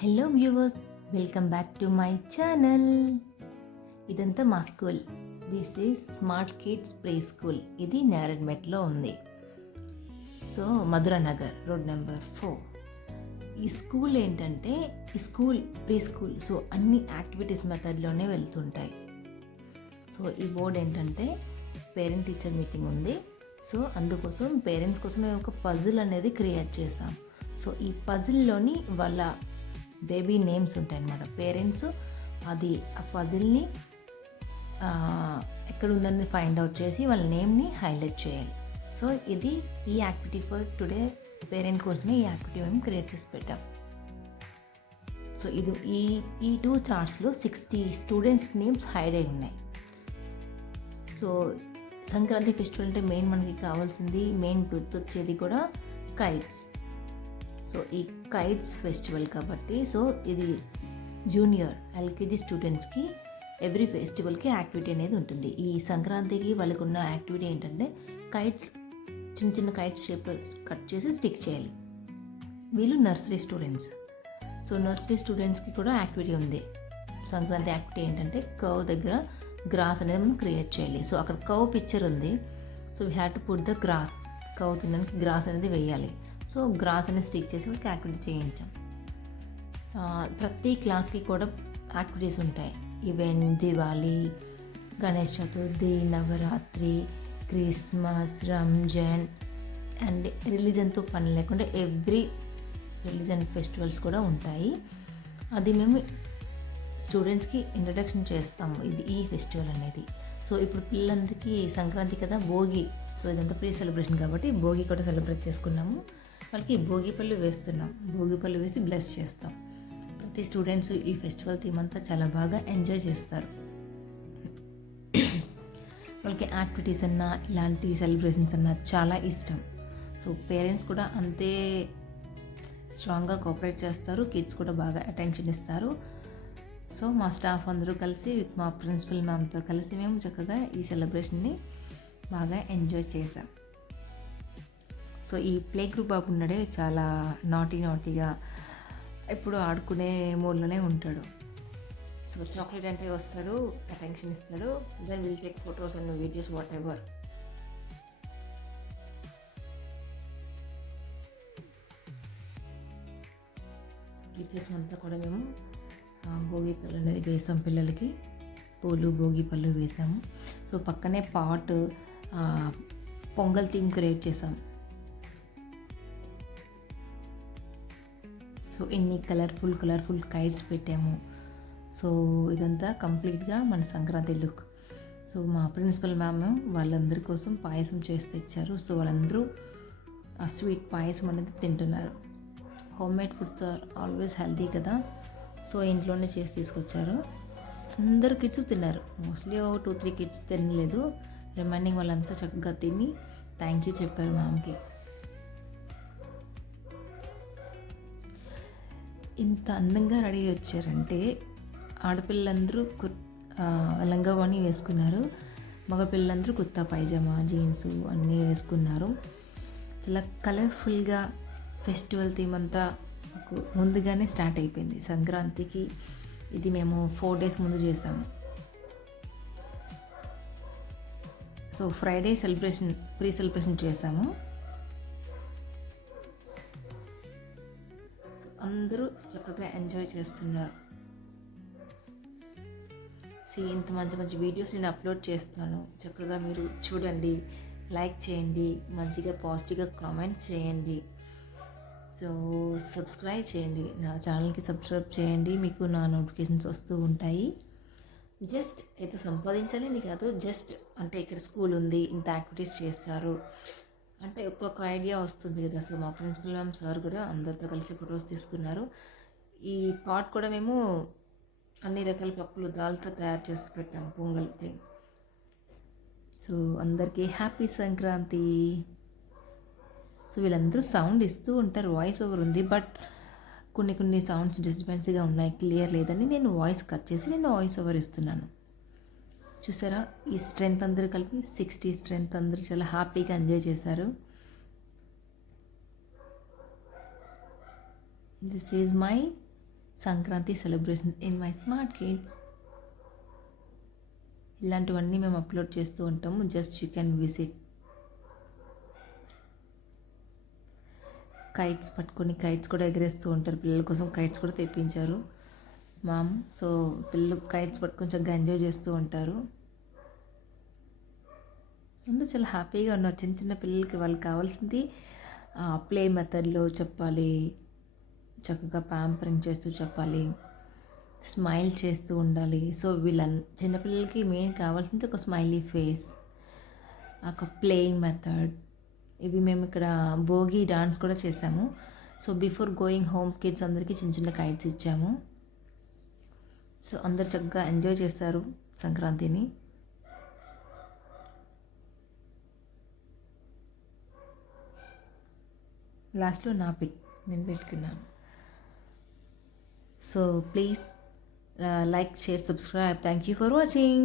Hello viewers, welcome back to my channel. ఇదంతా మా school. This is smart kids play school. ఇది నేరడ్మెట్లో ఉంది. So Madhuranagar road number 4. ఈ school ఏంటంటే ఈ స్కూల్ ప్రీ స్కూల్. సో అన్ని యాక్టివిటీస్ మెథడ్లోనే వెళ్తుంటాయి. సో ఈ బోర్డ్ ఏంటంటే పేరెంట్ టీచర్ మీటింగ్ ఉంది. సో అందుకోసం పేరెంట్స్ కోసం మేము ఒక పజిల్ అనేది క్రియేట్ చేసాం. సో ఈ పజిల్లోని వాళ్ళ బేబీ నేమ్స్ ఉంటాయి అన్నమాట. పేరెంట్స్ అది ఆ పజిల్ని ఎక్కడ ఉందని ఫైండ్ అవుట్ చేసి వాళ్ళ నేమ్ని హైలైట్ చేయాలి. సో ఇది ఈ యాక్టివిటీ ఫర్ టుడే పేరెంట్ కోసమే ఈ యాక్టివిటీ మేము క్రియేట్ చేసి పెట్టాం. సో ఇది ఈ 2 చార్ట్స్లో 60 స్టూడెంట్స్ నేమ్స్ హైడ్ అయి ఉన్నాయి. సో సంక్రాంతి ఫెస్టివల్ అంటే మనకి కావాల్సింది మెయిన్ గుర్తొచ్చేది కూడా కైట్స్. సో ఈ కైట్స్ ఫెస్టివల్ కాబట్టి సో ఇది జూనియర్ ఎల్కేజీ స్టూడెంట్స్కి ఎవ్రీ ఫెస్టివల్కి యాక్టివిటీ అనేది ఉంటుంది. ఈ సంక్రాంతికి వాళ్ళకు ఉన్న యాక్టివిటీ ఏంటంటే కైట్స్, చిన్న చిన్న కైట్స్ షేప్ కట్ చేసి స్టిక్ చేయాలి. వీళ్ళు నర్సరీ స్టూడెంట్స్. సో నర్సరీ స్టూడెంట్స్కి కూడా యాక్టివిటీ ఉంది. సంక్రాంతి యాక్టివిటీ ఏంటంటే కవ్ దగ్గర గ్రాస్ అనేది మనం క్రియేట్ చేయాలి. సో అక్కడ కవ్ పిక్చర్ ఉంది. So we have to put the grass. Cow తినడానికి గ్రాస్ అనేది వేయాలి. సో గ్రాస్ అనేది స్టిక్ చేసి వాళ్ళకి యాక్టివిటీ చేయించాం. ప్రతి క్లాస్కి కూడా యాక్టివిటీస్ ఉంటాయి. Even Diwali, Ganesh Chaturthi, Navratri, Christmas, Ramzan and రిలీజన్తో పని లేకుండా ఎవ్రీ రిలీజన్ ఫెస్టివల్స్ కూడా ఉంటాయి. అది మేము స్టూడెంట్స్కి ఇంట్రడక్షన్ చేస్తాము. ఇది ఈ ఫెస్టివల్ అనేది. సో ఇప్పుడు పిల్లలందరికీ సంక్రాంతి కదా, భోగి. సో ఇదంతా ప్రీ సెలబ్రేషన్ కాబట్టి భోగి కూడా సెలబ్రేట్ చేసుకున్నాము. వాళ్ళకి భోగి పళ్ళు వేస్తున్నాం. భోగి పళ్ళు వేసి బ్లెస్ చేస్తాం. ప్రతి స్టూడెంట్స్ ఈ ఫెస్టివల్ థీమ్ అంతా చాలా బాగా ఎంజాయ్ చేస్తారు. వాళ్ళకి యాక్టివిటీస్ అన్నా ఇలాంటి సెలబ్రేషన్స్ అన్నా చాలా ఇష్టం. సో పేరెంట్స్ కూడా అంతే స్ట్రాంగ్గా కోఆపరేట్ చేస్తారు. కిడ్స్ కూడా బాగా అటెన్షన్ ఇస్తారు. సో మా స్టాఫ్ అందరూ కలిసి విత్ మా ప్రిన్సిపల్ మ్యామ్తో కలిసి మేము చక్కగా ఈ సెలబ్రేషన్ని బాగా ఎంజాయ్ చేసాం. సో ఈ ప్లే గ్రూప్ బాబు ఉన్నాడే చాలా నాటీగా ఎప్పుడు ఆడుకునే మూడ్లోనే ఉంటాడు. సో చాక్లెట్ అంటే వస్తాడు, అటెన్షన్ ఇస్తాడు. Then will take photos and videos whatever. So teachers అంతా కూడా మేము భోగి పళ్ళు అనేది వేసాం. పిల్లలకి పూలు భోగి పళ్ళు వేసాము. సో పక్కనే పాట్ పొంగల్ థీమ్ క్రియేట్ చేసాం. సో ఇన్ని కలర్ఫుల్ కైట్స్ పెట్టాము. సో ఇదంతా కంప్లీట్గా మన సంక్రాంతి లుక్. సో మా ప్రిన్సిపల్ మ్యామ్ వాళ్ళందరి కోసం పాయసం చేసి తెచ్చారు. సో వాళ్ళందరూ ఆ స్వీట్ పాయసం అనేది తింటున్నారు. Homemade foods are always healthy కదా. సో ఇంట్లోనే చేసి తీసుకొచ్చారు. అందరు కిడ్స్ తిన్నారు. మోస్ట్లీ 2-3 కిడ్స్ తినలేదు. రిమైనింగ్ వాళ్ళంతా చక్కగా తిని థ్యాంక్ యూ చెప్పారు మ్యామ్కి. ఇంత అందంగా రెడీ వచ్చారంటే ఆడపిల్లలందరూ లంగావాణి వేసుకున్నారు. మగపిల్లలందరూ కుర్తా పైజామా, జీన్స్ అన్నీ వేసుకున్నారు. చాలా కలర్ఫుల్గా ఫెస్టివల్ థీమ్ అంతా ముందుగానే స్టార్ట్ అయిపోయింది. సంక్రాంతికి ఇది మేము 4 days ముందు చేసాము. సో ఫ్రైడే ప్రీ సెలబ్రేషన్ చేసాము. అందరూ చక్కగా ఎంజాయ్ చేస్తున్నారు. ఇంత మంచి వీడియోస్ నేను అప్లోడ్ చేస్తాను. చక్కగా మీరు చూడండి, లైక్ చేయండి, మంచిగా పాజిటివ్గా కామెంట్ చేయండి. సో సబ్స్క్రైబ్ చేయండి, నా ఛానల్కి సబ్స్క్రైబ్ చేయండి. మీకు నా నోటిఫికేషన్స్ వస్తూ ఉంటాయి. జస్ట్ అయితే సంపాదించాలని కాదు, జస్ట్ అంటే ఇక్కడ స్కూల్ ఉంది, ఇంత యాక్టివిటీస్ చేస్తారు అంటే ఒక్కొక్క ఐడియా వస్తుంది కదా. సో మా ప్రిన్సిపల్ మ్యామ్ సార్ కూడా అందరితో కలిసి ఫొటోస్ తీసుకున్నారు. ఈ పాట్ కూడా మేము అన్ని రకాల పప్పులు దాల్తో తయారు చేసి పెట్టాం పొంగల్కి. సో అందరికీ హ్యాపీ సంక్రాంతి. సో వీళ్ళందరూ సౌండ్ ఇస్తూ ఉంటారు. వాయిస్ ఓవర్ ఉంది, బట్ కొన్ని సౌండ్స్ డిస్టర్బెన్స్గా ఉన్నాయి, క్లియర్ లేదని నేను వాయిస్ కట్ చేసి నేను వాయిస్ ఓవర్ ఇస్తున్నాను. చూసారా, ఈ స్ట్రెంత్ అందరూ కలిపి 60 స్ట్రెంత్ అందరూ చాలా హ్యాపీగా ఎంజాయ్ చేశారు. This is my Sankranti celebration in my smart kids. ఇలాంటివన్నీ మేము అప్లోడ్ చేస్తూ ఉంటాము. Just you can visit. Kites పట్టుకొని కైట్స్ కూడా ఎగరేస్తూ ఉంటారు. పిల్లల కోసం కైట్స్ కూడా తెప్పించారు మామ్. సో పిల్లలు కైట్స్ పట్టుకొని చక్కగా ఎంజాయ్ చేస్తూ ఉంటారు. అందరూ చాలా హ్యాపీగా ఉన్నారు. చిన్న చిన్న పిల్లలకి వాళ్ళకి కావాల్సింది ప్లే మెథడ్లో చెప్పాలి, చక్కగా ప్యాంపరింగ్ చేస్తూ చెప్పాలి, స్మైల్ చేస్తూ ఉండాలి. సో చిన్నపిల్లలకి మెయిన్ కావాల్సింది ఒక స్మైలీ ఫేస్, ఒక ప్లేయింగ్ మెథడ్. ఇవి మేము ఇక్కడ భోగి డాన్స్ కూడా చేసాము. So before going home kids అందరికీ చిన్న చిన్న కైట్స్ ఇచ్చాము. సో అందరు చక్కగా ఎంజాయ్ చేస్తారు సంక్రాంతిని. లాస్ట్లో నా పిక్ నేను పెట్టుకున్నాను. So please like, share, subscribe. Thank you for watching.